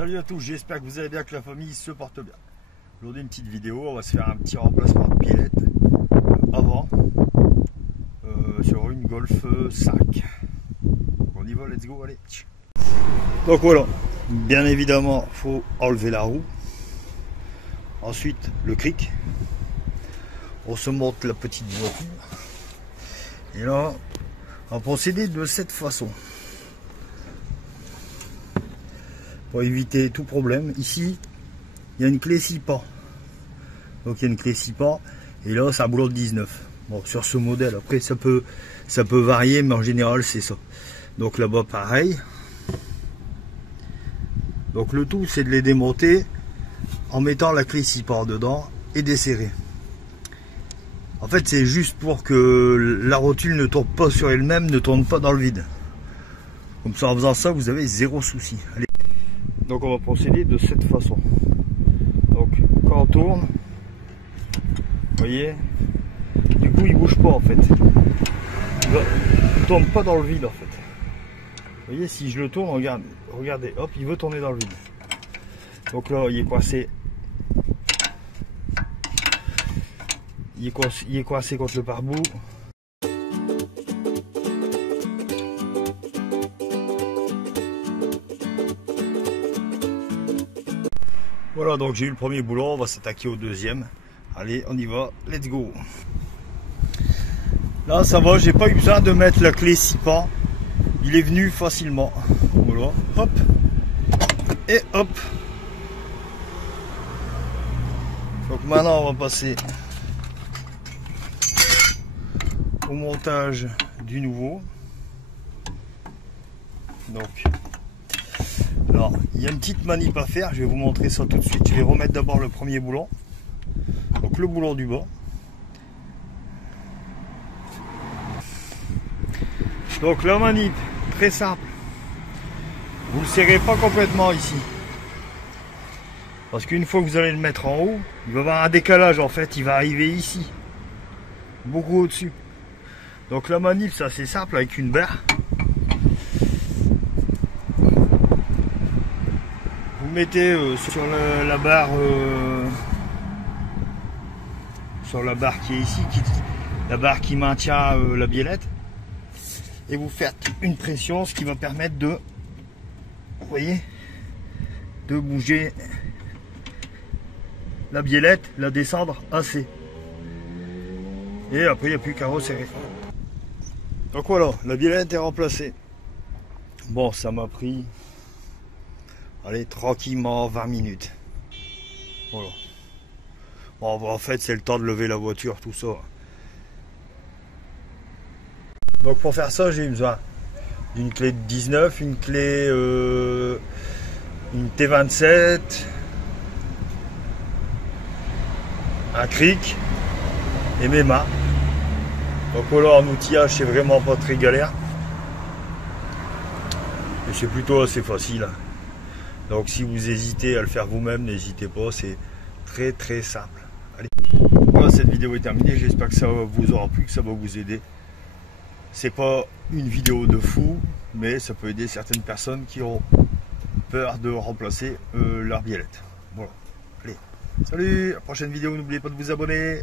Salut à tous, j'espère que vous allez bien, que la famille se porte bien. Aujourd'hui une petite vidéo, on va se faire un petit remplacement de biellette avant sur une Golf 5. On y va, let's go, allez. Donc voilà, bien évidemment il faut enlever la roue. Ensuite le cric. On se monte la petite voiture. Et là, on va procéder de cette façon. Pour éviter tout problème, ici il y a une clé 6 pas. Donc il y a une clé 6 pas et là c'est un boulot de 19. Bon, sur ce modèle, après ça peut varier, mais en général c'est ça. Donc là-bas pareil. Donc le tout c'est de les démonter en mettant la clé 6 pas dedans et desserrer. En fait c'est juste pour que la rotule ne tourne pas sur elle-même, ne tourne pas dans le vide. Comme ça, en faisant ça, vous avez zéro souci. Allez. Donc on va procéder de cette façon. Donc quand on tourne, vous voyez, du coup il bouge pas en fait. Il tourne pas dans le vide en fait. Vous voyez, si je le tourne, regardez, hop, il veut tourner dans le vide. Donc là il est coincé. Il est coincé contre le pare-boue. Voilà, donc j'ai eu le premier boulot, on va s'attaquer au deuxième. Allez, on y va, let's go. Là ça va, j'ai pas eu besoin de mettre la clé 6 pas. Il est venu facilement. Voilà, hop. Et hop. Donc maintenant on va passer au montage du nouveau. Donc alors, il y a une petite manip à faire, je vais vous montrer ça tout de suite. Je vais remettre d'abord le premier boulon, donc le boulon du bas. Donc la manip, très simple. Vous ne le serrez pas complètement ici. Parce qu'une fois que vous allez le mettre en haut, il va y avoir un décalage en fait, il va arriver ici. Beaucoup au-dessus. Donc la manip, c'est assez simple avec une barre. Vous mettez sur la barre qui est ici, la barre qui maintient la biellette, et vous faites une pression, ce qui va permettre de, vous voyez, de bouger la biellette, la descendre assez. Et après il n'y a plus qu'à resserrer. Donc voilà, la biellette est remplacée. Bon, ça m'a pris, allez, tranquillement 20 minutes. Voilà. Bon, en fait, c'est le temps de lever la voiture, tout ça. Donc pour faire ça, j'ai eu besoin d'une clé de 19, une clé une T27, un cric et mes mains. Donc voilà, en outillage, c'est vraiment pas très galère. Et c'est plutôt assez facile. Donc si vous hésitez à le faire vous-même, n'hésitez pas, c'est très très simple. Allez. Voilà, cette vidéo est terminée, j'espère que ça vous aura plu, que ça va vous aider. C'est pas une vidéo de fou, mais ça peut aider certaines personnes qui ont peur de remplacer leur biellette. Voilà. Allez, salut, à la prochaine vidéo, n'oubliez pas de vous abonner.